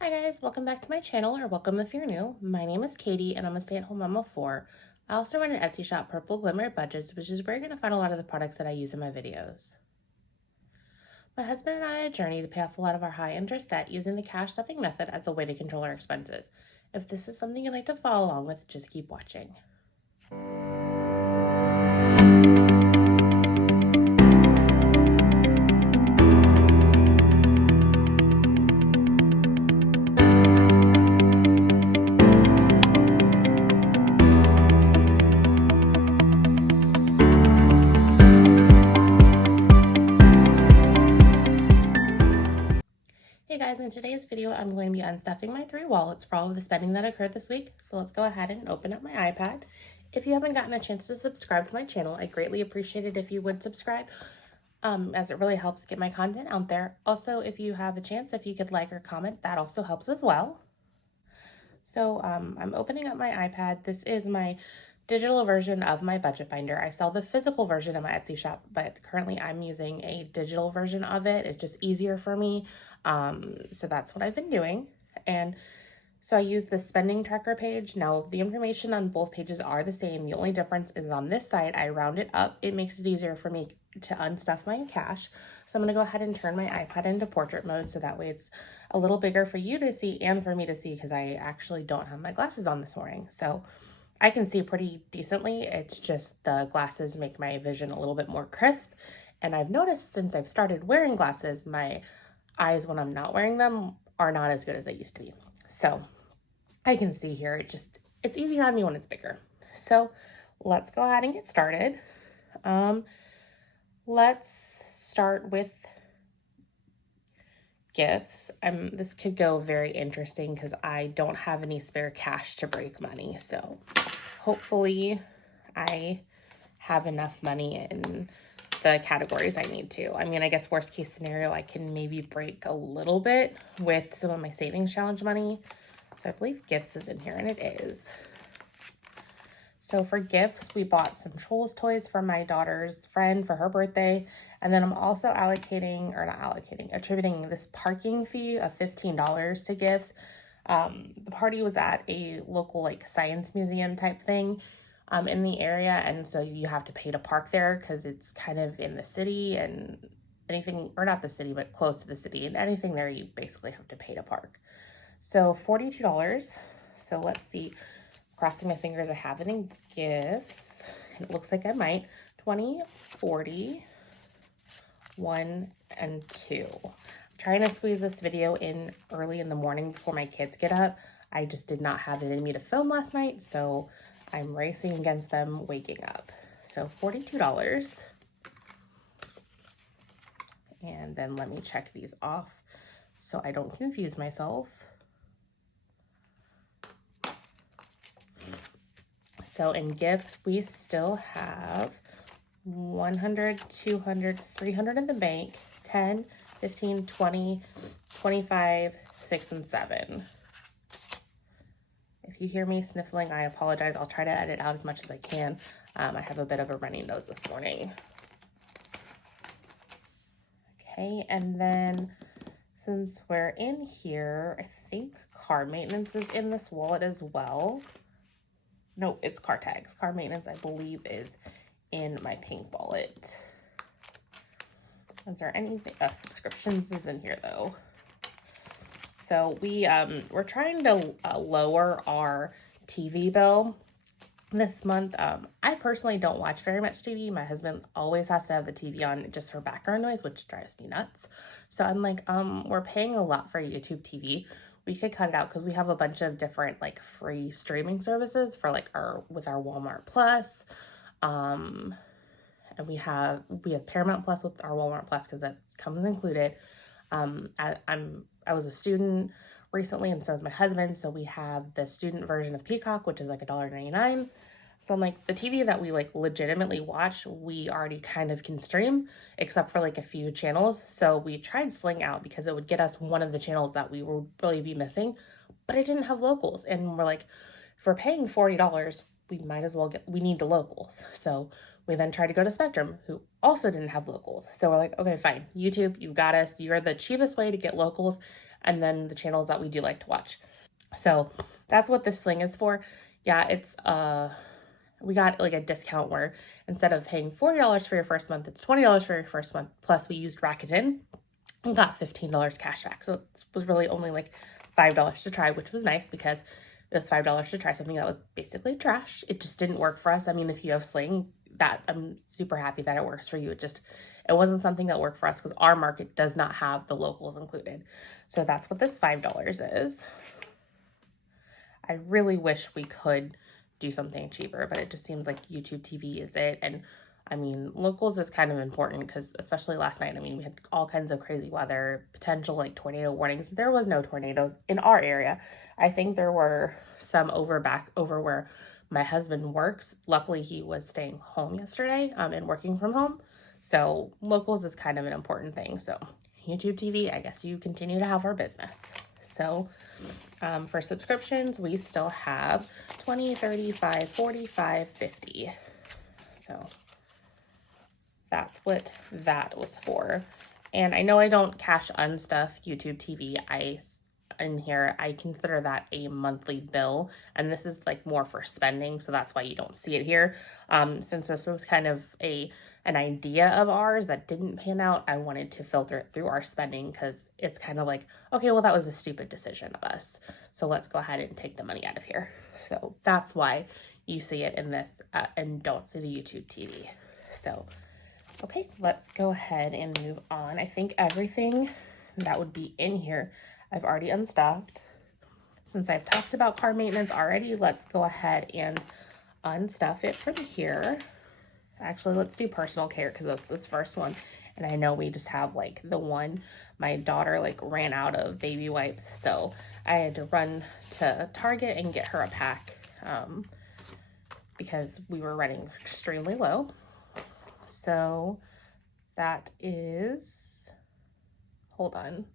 Hi guys, welcome back to my channel, or welcome if you're new. My name is Katie and I'm a stay-at-home mom of 4. I also run an Etsy shop, Purple Glimmer Budgets, which is where you're going to find a lot of the products that I use in my videos. My husband and I journey to pay off a lot of our high interest debt using the cash stuffing method as a way to control our expenses. If this is something you'd like to follow along with, just keep watching. Hey guys, in today's video, I'm going to be unstuffing my 3 wallets for all of the spending that occurred this week. So let's go ahead and open up my iPad. If you haven't gotten a chance to subscribe to my channel, I greatly appreciate it if you would subscribe, as it really helps get my content out there. Also, if you have a chance, if you could like or comment, that also helps as well. So I'm opening up my iPad. This is my digital version of my budget binder. I sell the physical version in my Etsy shop, but currently I'm using a digital version of it. It's just easier for me. So that's what I've been doing. And so I use the spending tracker page. Now the information on both pages are the same. The only difference is on this side, I round it up. It makes it easier for me to unstuff my cash. So I'm gonna go ahead and turn my iPad into portrait mode so that way it's a little bigger for you to see and for me to see, because I actually don't have my glasses on this morning. So I can see pretty decently. It's just the glasses make my vision a little bit more crisp. And I've noticed since I've started wearing glasses, my eyes when I'm not wearing them are not as good as they used to be. So I can see here, it's easier on me when it's bigger. So let's go ahead and get started. Let's start with gifts. This could go very interesting because I don't have any spare cash to break money. So hopefully I have enough money in the categories I need to. I mean, I guess worst case scenario, I can maybe break a little bit with some of my savings challenge money. So I believe gifts is in here, and it is. So for gifts, we bought some Trolls toys for my daughter's friend for her birthday. And then I'm also attributing this parking fee of $15 to gifts. The party was at a local like science museum type thing in the area. And so you have to pay to park there because it's kind of in the city, and anything, or not the city, but close to the city, and anything there you basically have to pay to park. So $42. So let's see. Crossing my fingers I have any gifts. It looks like I might. 20, 40, 1, and 2. I'm trying to squeeze this video in early in the morning before my kids get up. I just did not have it in me to film last night, so I'm racing against them waking up. So $42. And then let me check these off so I don't confuse myself. So in gifts, we still have 100, 200, 300 in the bank, 10, 15, 20, 25, 6, and 7. If you hear me sniffling, I apologize. I'll try to edit out as much as I can. I have a bit of a runny nose this morning. Okay, and then since we're in here, I think car maintenance is in this wallet as well. No, it's car tags. Car maintenance, I believe, is in my pink wallet. Is there anything? Subscriptions is in here though. So we're trying to lower our TV bill this month. I personally don't watch very much TV. My husband always has to have the TV on just for background noise, which drives me nuts. So I'm like, we're paying a lot for YouTube TV. We could cut it out because we have a bunch of different like free streaming services for like with our Walmart Plus. And we have Paramount Plus with our Walmart Plus because that comes included. I was a student recently, and so is my husband. So we have the student version of Peacock, which is like $1.99. So I'm like, the TV that we like legitimately watch, we already kind of can stream, except for like a few channels. So we tried Sling Out because it would get us one of the channels that we would really be missing, but it didn't have locals. And we're like, if we're paying $40, we might as well we need the locals. So we then tried to go to Spectrum, who also didn't have locals. So we're like, okay, fine. YouTube, you've got us. You're the cheapest way to get locals. and then the channels that we do like to watch. So that's what this sling is for. Yeah, it's we got like a discount where instead of paying $40 for your first month, it's $20 for your first month. Plus we used Rakuten and got $15 cash back. So it was really only like $5 to try, which was nice because it was $5 to try something that was basically trash. It just didn't work for us. I mean, if you have Sling, that I'm super happy that it works for you. It wasn't something that worked for us because our market does not have the locals included. So that's what this $5 is. I really wish we could do something cheaper, but it just seems like YouTube TV is it. And I mean, locals is kind of important because especially last night, I mean, we had all kinds of crazy weather, potential like tornado warnings. There was no tornadoes in our area. I think there were some over where my husband works. Luckily, he was staying home yesterday and working from home. So locals is kind of an important thing. So YouTube TV, I guess you continue to have our business. So for subscriptions, we still have 20, 35, 45, 50. So that's what that was for. And I know I don't cash unstuff YouTube TV. In here, I consider that a monthly bill, and this is like more for spending, so that's why you don't see it here. Since this was kind of an idea of ours that didn't pan out, I wanted to filter it through our spending because it's kind of like, okay, well, that was a stupid decision of us, so let's go ahead and take the money out of here. So that's why you see it in this and don't see the YouTube TV. So okay, let's go ahead and move on. I think everything that would be in here I've already unstuffed. Since I've talked about car maintenance already, let's go ahead and unstuff it from here. Actually, let's do personal care because that's this first one. And I know we just have like the one. My daughter like ran out of baby wipes, so I had to run to Target and get her a pack because we were running extremely low. So that is, hold on.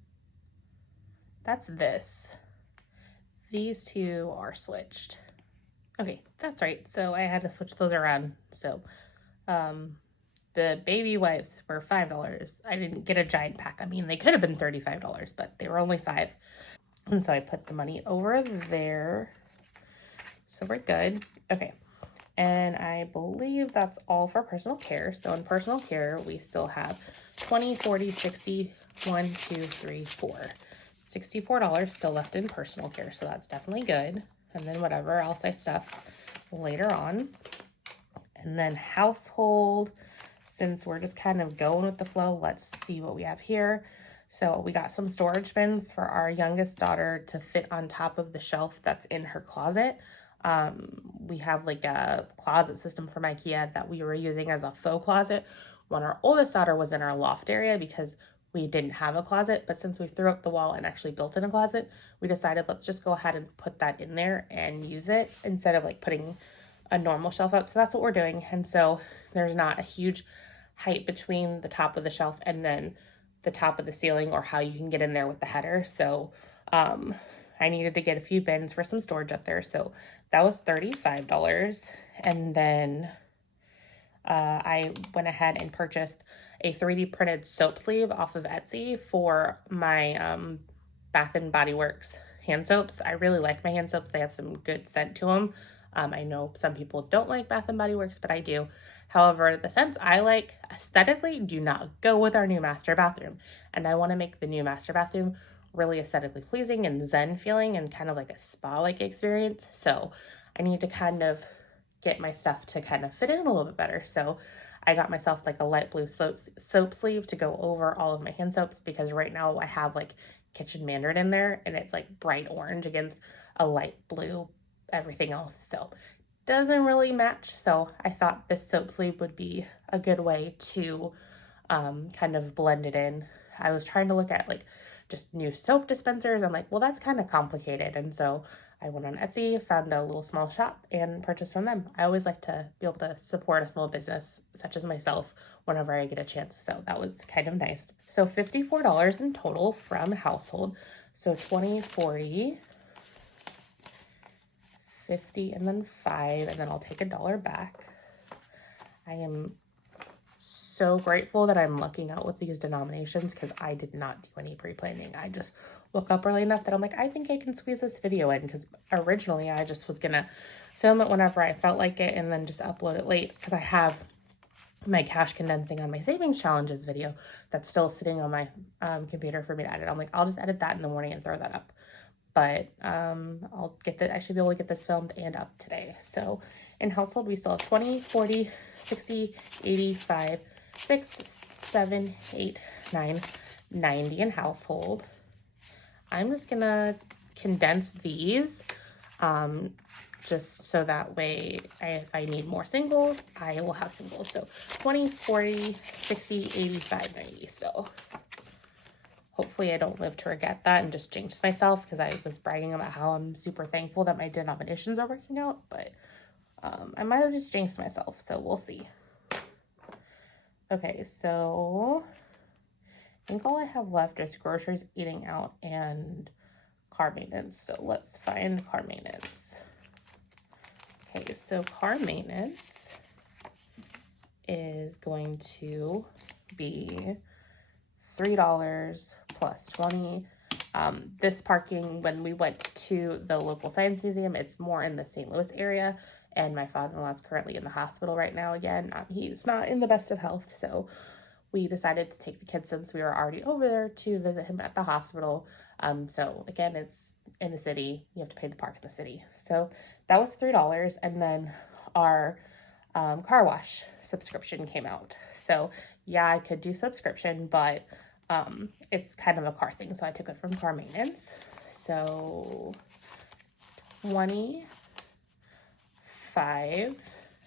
That's this. These two are switched. Okay, that's right. So I had to switch those around. So the baby wipes were $5. I didn't get a giant pack. I mean, they could have been $35, but they were only $5. And so I put the money over there. So we're good. Okay. And I believe that's all for personal care. So in personal care, we still have 20, 40, 60, 1, 2, 3, 4. $64 still left in personal care, so that's definitely good. And then whatever else I stuff later on. And then household, since we're just kind of going with the flow, let's see what we have here. So we got some storage bins for our youngest daughter to fit on top of the shelf that's in her closet. We have like a closet system from IKEA that we were using as a faux closet when our oldest daughter was in our loft area because we didn't have a closet, but since we threw up the wall and actually built in a closet, we decided let's just go ahead and put that in there and use it instead of like putting a normal shelf up. So that's what we're doing. And so there's not a huge height between the top of the shelf and then the top of the ceiling or how you can get in there with the header. So I needed to get a few bins for some storage up there. So that was $35. And then I went ahead and purchased a 3D printed soap sleeve off of Etsy for my Bath and Body Works hand soaps. I really like my hand soaps. They have some good scent to them. I know some people don't like Bath and Body Works, but I do. However, the scents I like aesthetically do not go with our new master bathroom. And I want to make the new master bathroom really aesthetically pleasing and zen feeling and kind of like a spa-like experience. So I need to kind of get my stuff to kind of fit in a little bit better. So I got myself like a light blue soap sleeve to go over all of my hand soaps because right now I have like Kitchen Mandarin in there and it's like bright orange against a light blue everything else. So doesn't really match. So I thought this soap sleeve would be a good way to kind of blend it in. I was trying to look at like just new soap dispensers. I'm like, well, that's kind of complicated. And so I went on Etsy, found a little small shop, and purchased from them. I always like to be able to support a small business such as myself whenever I get a chance. So that was kind of nice. So $54 in total from household. So 20, 40, 50, and then 5, and then I'll take $1 back. I am so grateful that I'm lucking out with these denominations because I did not do any pre-planning. I just woke up early enough that I'm like, I think I can squeeze this video in, because originally I just was gonna film it whenever I felt like it and then just upload it late, because I have my cash condensing on my savings challenges video that's still sitting on my computer for me to edit. I'm like, I'll just edit that in the morning and throw that up. But I'll get that. I should be able to get this filmed and up today. So in household, we still have 20, 40, 60, 85, 6, 7, 8, 9, 90 in household. I'm just gonna condense these just so that way if I need more singles, I will have singles. So 20, 40, 60, 85, 90 still. Hopefully I don't live to forget that and just jinx myself, because I was bragging about how I'm super thankful that my denominations are working out, but I might have just jinxed myself, so we'll see. Okay, so I think all I have left is groceries, eating out, and car maintenance. So let's find car maintenance. Okay, so car maintenance is going to be $3 plus 20. This parking, when we went to the local science museum, it's more in the St. Louis area, and my father-in-law is currently in the hospital right now again. He's not in the best of health, so we decided to take the kids, since we were already over there, to visit him at the hospital. So again, it's in the city. You have to pay to park in the city. So that was $3, and then our car wash subscription came out. So yeah, I could do subscription, but it's kind of a car thing, so I took it from car maintenance. So 25,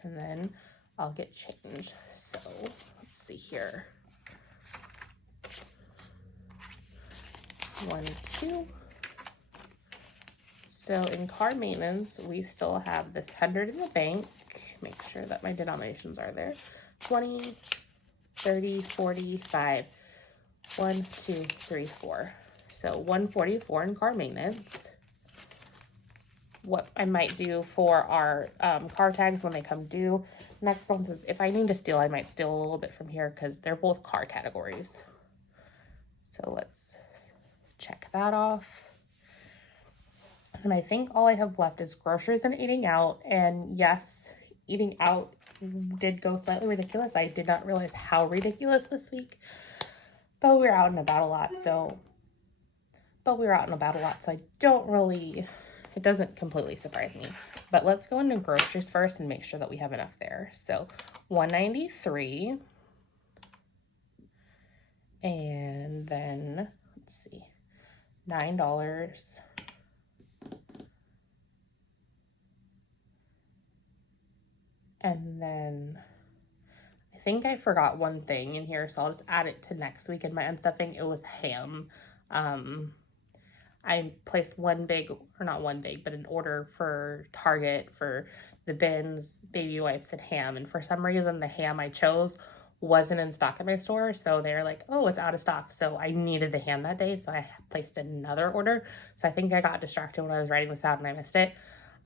and then I'll get changed. So let's see here. 1, 2. So in car maintenance, we still have this 100 in the bank. Make sure that my denominations are there. 20, 30, 45. 1, 2, 3, 4. So 144 in car maintenance. What I might do for our car tags when they come due next month is, if I need to steal, I might steal a little bit from here, because they're both car categories. So let's check that off. And I think all I have left is groceries and eating out. And yes, eating out did go slightly ridiculous. I did not realize how ridiculous this week. But we were out and about a lot, so I don't really, it doesn't completely surprise me. But let's go into groceries first and make sure that we have enough there. So $193, and then let's see, $9. And then I think I forgot one thing in here, so I'll just add it to next week in my unstuffing. It was ham. I placed an order for Target for the bins, baby wipes, and ham. And for some reason, the ham I chose wasn't in stock at my store. So they're like, oh, it's out of stock. So I needed the ham that day, so I placed another order. So I think I got distracted when I was writing this out and I missed it.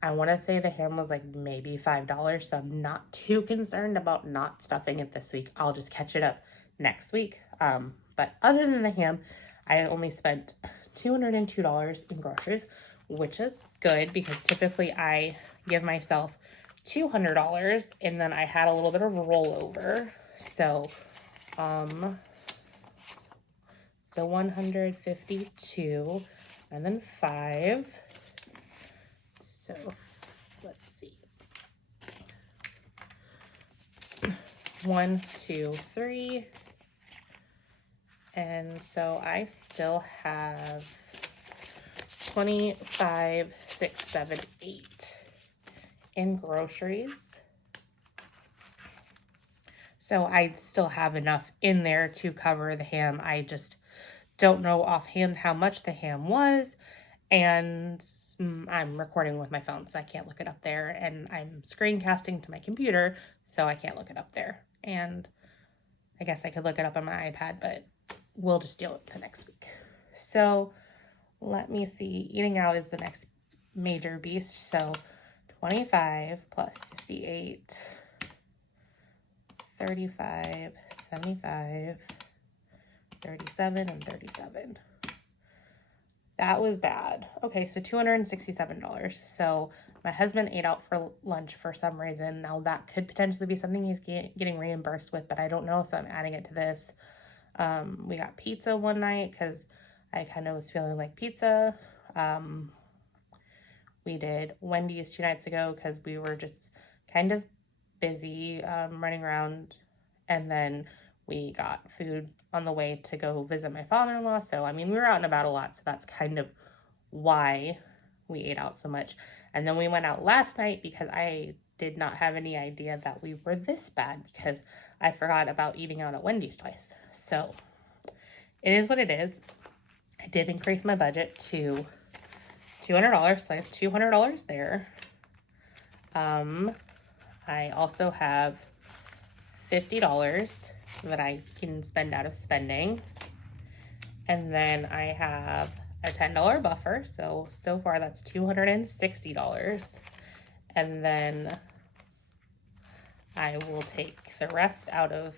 I want to say the ham was like maybe $5, so I'm not too concerned about not stuffing it this week. I'll just catch it up next week. But other than the ham, I only spent $202 in groceries, which is good, because typically I give myself $200, and then I had a little bit of a rollover. So 152, and then 5. So let's see. 1, 2, 3. And so I still have 25, 6, 7, 8 in groceries. So I still have enough in there to cover the ham. I just don't know offhand how much the ham was. And I'm recording with my phone, so I can't look it up there. And I'm screencasting to my computer, so I can't look it up there. And I guess I could look it up on my iPad, but we'll just deal with it next week. So let me see. Eating out is the next major beast. So 25 plus 58, 35, 75, 37, and 37. That was bad. Okay, so $267. So my husband ate out for lunch for some reason. Now that could potentially be something he's getting reimbursed with, but I don't know, so I'm adding it to this. We got pizza one night because I kind of was feeling like pizza. We did Wendy's 2 nights ago because we were just kind of busy running around, and then we got food on the way to go visit my father-in-law. So I mean, we were out and about a lot, so that's kind of why we ate out so much. And then we went out last night because I did not have any idea that we were this bad, because I forgot about eating out at Wendy's twice. So it is what it is. I did increase my budget to $200, so I have $200 there. I also have $50 that I can spend out of spending. And then I have a $10 buffer. So far that's $260. And then I will take the rest out of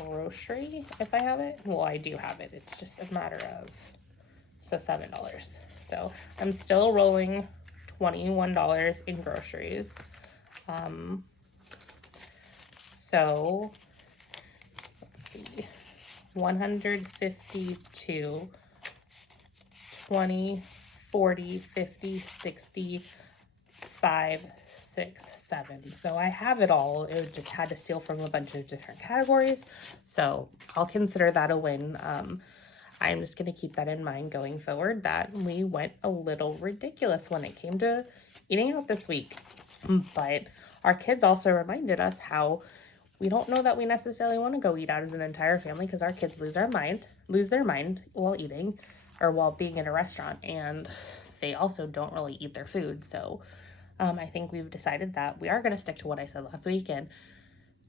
grocery if I have it. Well, I do have it. It's just a matter of, so $7. So I'm still rolling $21 in groceries. So let's see, 152, 20, 40, 50, 60, 5, 6, 7. So I have it all. It just had to steal from a bunch of different categories. So I'll consider that a win. I'm just going to keep that in mind going forward, that we went a little ridiculous when it came to eating out this week. But our kids also reminded us how we don't know that we necessarily want to go eat out as an entire family, because our kids lose their mind while eating or while being in a restaurant, and they also don't really eat their food. So I think we've decided that we are going to stick to what I said last week, and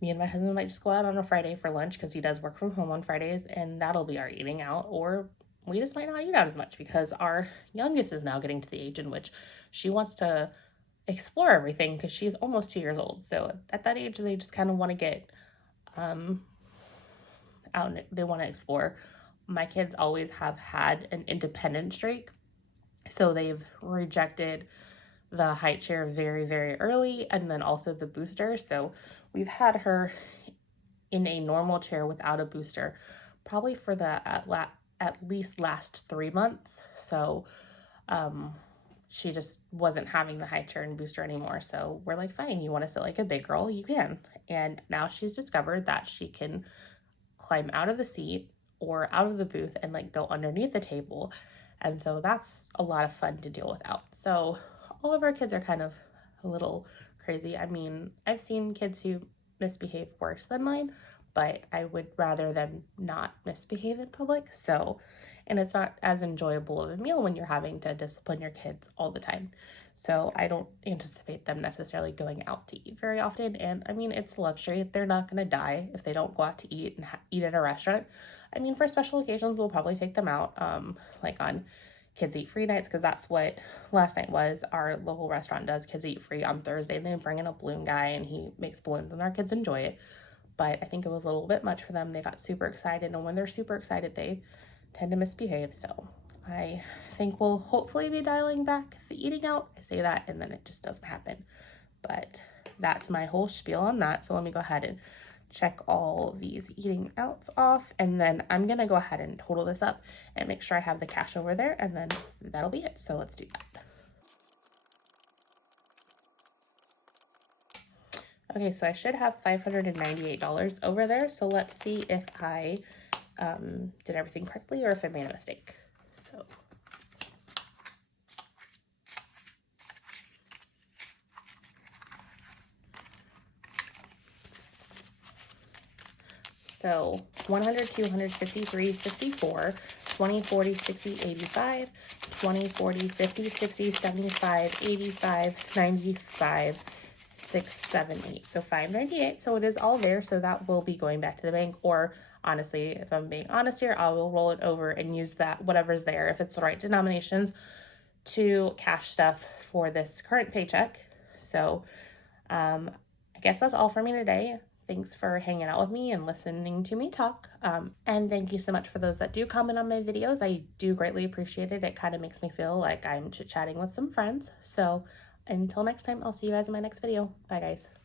me and my husband might just go out on a Friday for lunch because he does work from home on Fridays, and that'll be our eating out. Or we just might not eat out as much because our youngest is now getting to the age in which she wants to explore everything, because she's almost 2 years old. So at that age, they just kind of want to get out, and they want to explore. My kids always have had an independent streak, so they've rejected the height chair very, very early, and then also the booster. So we've had her in a normal chair without a booster probably for the at least last 3 months. So she just wasn't having the high chair and booster anymore. So we're like, fine, you want to sit like a big girl, you can. And now she's discovered that she can climb out of the seat or out of the booth and like go underneath the table. And so that's a lot of fun to deal without. So all of our kids are kind of a little crazy. I mean, I've seen kids who misbehave worse than mine, but I would rather them not misbehave in public. So, and it's not as enjoyable of a meal when you're having to discipline your kids all the time. So I don't anticipate them necessarily going out to eat very often. And I mean, it's luxury. They're not going to die if they don't go out to eat and eat at a restaurant. I mean, for special occasions, we'll probably take them out, like on kids eat free nights, because that's what last night was. Our local restaurant does kids eat free on Thursday, and they bring in a balloon guy and he makes balloons and our kids enjoy it. But I think it was a little bit much for them. They got super excited, and when they're super excited, they tend to misbehave. So I think we'll hopefully be dialing back the eating out. I say that and then it just doesn't happen. But that's my whole spiel on that. So let me go ahead and check all these eating outs off, and then I'm gonna go ahead and total this up and make sure I have the cash over there, and then that'll be it. So let's do that. Okay, so I should have $598 over there. So let's see if I did everything correctly or if I made a mistake. So 100, 200, 53, 54, 20, 40, 60, 85, 20, 40, 50, 60, 75, 85, 95, 6, 7, 8. So 598. So it is all there. So that will be going back to the bank. Or honestly, if I'm being honest here, I will roll it over and use that, whatever's there, if it's the right denominations, to cash stuff for this current paycheck. So I guess that's all for me today. Thanks for hanging out with me and listening to me talk. And thank you so much for those that do comment on my videos. I do greatly appreciate it. It kind of makes me feel like I'm chit-chatting with some friends. So until next time, I'll see you guys in my next video. Bye, guys.